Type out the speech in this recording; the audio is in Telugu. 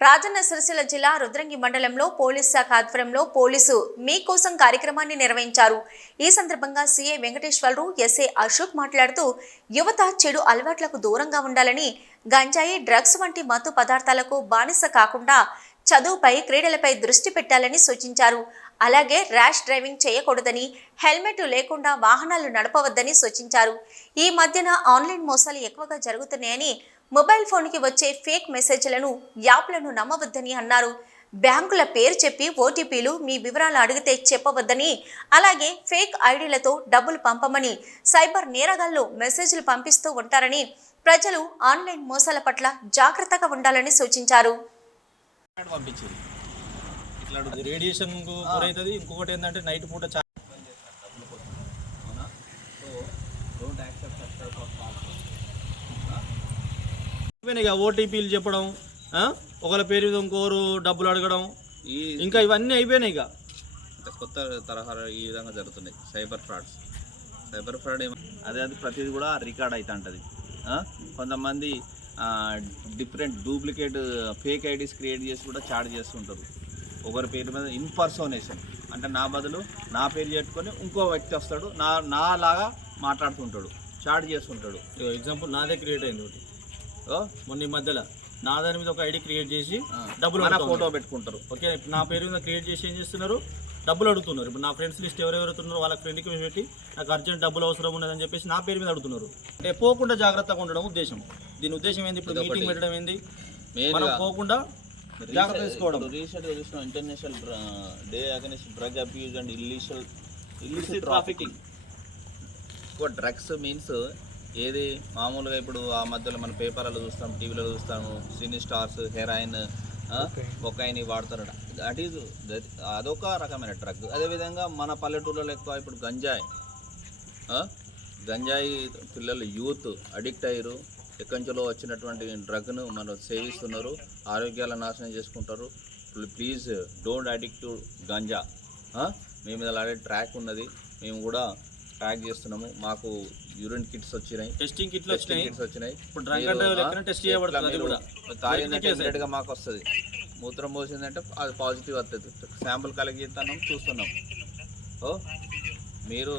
రాజన్న సిరిసిల్ల జిల్లా రుద్రంగి మండలంలో పోలీస్ శాఖ ఆధ్వర్యంలో పోలీసు మీకోసం కార్యక్రమాన్ని నిర్వహించారు. ఈ సందర్భంగా సీఏ వెంకటేశ్వరరావు ఎస్ఏ అశోక్ మాట్లాడుతూ యువత చెడు అలవాట్లకు దూరంగా ఉండాలని గంజాయి డ్రగ్స్ వంటి మత్తు పదార్థాలకు బానిస కాకుండా చదువుపై క్రీడలపై దృష్టి పెట్టాలని సూచించారు. అలాగే ర్యాష్ డ్రైవింగ్ చేయకూడదని హెల్మెట్ లేకుండా వాహనాలు నడపవద్దని సూచించారు. ఈ మధ్యన ఆన్లైన్ మోసాలు ఎక్కువగా జరుగుతున్నాయని మొబైల్ ఫోన్కి వచ్చే ఫేక్ మెసేజ్లను యాప్లను నమ్మవద్దని అన్నారు. బ్యాంకుల పేరు చెప్పి ఓటీపీలు మీ వివరాలు అడిగితే చెప్పవద్దని అలాగే ఫేక్ ఐడీలతో డబ్బులు పంపమని సైబర్ నేరగాళ్ళు మెసేజ్లు పంపిస్తూ ఉంటారని ప్రజలు ఆన్లైన్ మోసాల పట్ల జాగ్రత్తగా ఉండాలని సూచించారు. రేడియేషన్ ఇంకొకటి ఏంటంటే నైట్ పూట ఇక ఓటీపీలు చెప్పడం? ఒకళ్ళ పేరు మీద ఇంకోరు డబ్బులు అడగడం. ఇంకా ఇవన్నీ అయిపోయినాయి ఇక కొత్త తరహా ఈ విధంగా జరుగుతున్నాయి. Cyber frauds. సైబర్ ఫ్రాడ్ ఏమో అదే అది ప్రతిదీ కూడా రికార్డ్ అవుతా ఉంటుంది కొంతమంది different duplicate fake IDs create చేసి కూడా చాట్ చేస్తుంటారు. ఒకరి పేరు మీద ఇన్పర్సోనేషన్ అంటే నా బదులు నా పేరు చెప్పుకొని ఇంకో వ్యక్తి వస్తాడు నా నా లాగా మాట్లాడుతుంటాడు చాట్ చేస్తుంటాడు. ఎగ్జాంపుల్ నాదే క్రియేట్ అయింది ఒకటి. మొన్న ఈ మధ్యలో. నా దాని మీద ఒక ఐడి క్రియేట్ చేసి డబ్బులు ఫోటో. పెట్టుకుంటారు. ఓకే నా పేరు మీద క్రియేట్ చేసి ఏం చేస్తున్నారు? డబ్బులు అడుగుతున్నారు. ఇప్పుడు నా ఫ్రెండ్స్ లిస్ట్ ఎవరెవరు ఉన్నారో వాళ్ళ ఫ్రెండ్కి పెట్టి నాకు అర్జెంట్ డబ్బులు అవసరం ఉన్నదని చెప్పేసి నా పేరు మీద అడుగుతున్నారు. అంటే పోకుండా జాగ్రత్తగా ఉండడం ఉద్దేశం. దీని ఉద్దేశం ఏంది? ఇప్పుడు. మీటింగ్ పెట్టడం ఏంది? మనం పోకుండా జాగ్రత్త తీసుకోవడం. రీసెంట్గా చూసిన international day against drug abuse and illegal trafficking. ఎక్కువ డ్రగ్స్ మీన్స్ ఏది? మామూలుగా ఇప్పుడు ఆ మధ్యలో మన పేపర్లలో చూస్తాం టీవీలో చూస్తాము సినీ స్టార్స్ హెరాయిన్ కొకైన్ వాడతారట. దట్ ఈజ్ అదొక రకమైన డ్రగ్. అదేవిధంగా మన పల్లెటూళ్ళలో ఎక్కువ ఇప్పుడు గంజాయి? గంజాయి పిల్లలు యూత్ అడిక్ట్ అయ్యారు. ఎక్కడి నుంచో వచ్చినటువంటి డ్రగ్ను మనం సేవిస్తున్నారు ఆరోగ్యాల నాశనం చేసుకుంటారు. Please don't addict to ganja? మేము మీద ఆల్రెడీ ట్రాక్ ఉన్నది. మేము కూడా ట్రాక్ చేస్తున్నాము. మాకు యూరిన్ కిట్స్ వచ్చినాయి. టెస్టింగ్ కిట్లు వచ్చినాయి. కిట్స్ వచ్చినాయి. ఇప్పుడు డ్రంక్ మీరు, అండ్ డ్రైవ్ ఆ, లెక్కన టెస్ట్ చేయబడుతుంది అది కూడా? గా మాకు వస్తుంది. మూత్రం పోసిందంటే అది పాజిటివ్ వస్తుంది. శాంపుల్ కలెక్ట్ చేస్తున్నాం చూస్తున్నాం. ఓ? మీరు